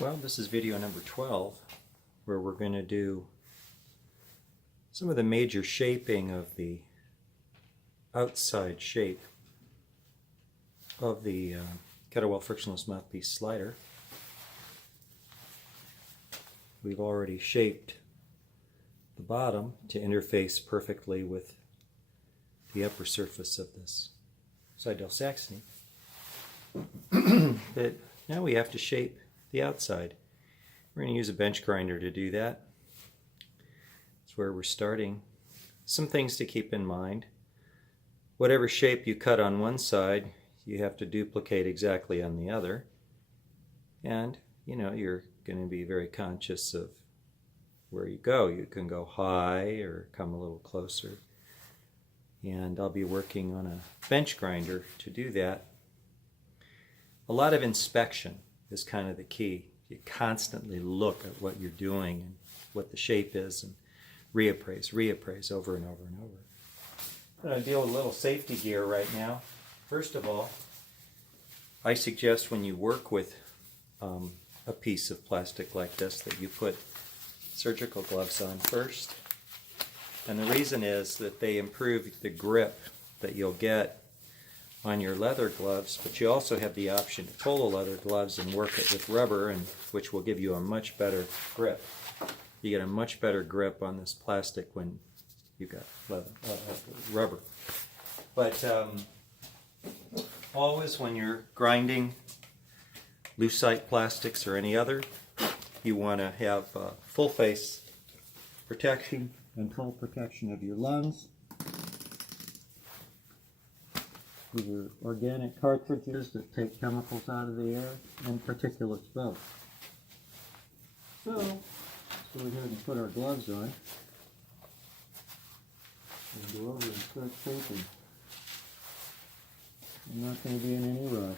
Well, this is video number 12, where we're going to do some of the major shaping of the outside shape of the Kettlewell Frictionless Mouthpiece slider. We've already shaped the bottom to interface perfectly with the upper surface of this Seydel Saxony. But now we have to shape the outside. We're going to use a bench grinder to do that. That's where we're starting. Some things to keep in mind. Whatever shape you cut on one side, you have to duplicate exactly on the other. And, you know, you're going to be very conscious of where you go. You can go high or come a little closer. And I'll be working on a bench grinder to do that. A lot of inspection is kind of the key. You constantly look at what you're doing and what the shape is and reappraise over and over and over. I'm going to deal with a little safety gear right now. First of all, I suggest when you work with a piece of plastic like this that you put surgical gloves on first. And the reason is that they improve the grip that you'll get on your leather gloves, but you also have the option to pull the leather gloves and work it with rubber, and which will give you a much better grip. You get a much better grip on this plastic when you got rubber. But always when you're grinding lucite plastics or any other, you want to have full face protection and full protection of your lungs. These are organic cartridges that take chemicals out of the air and particulates both. So, let's go ahead and put our gloves on and go over and start shaping. I'm not going to be in any rush.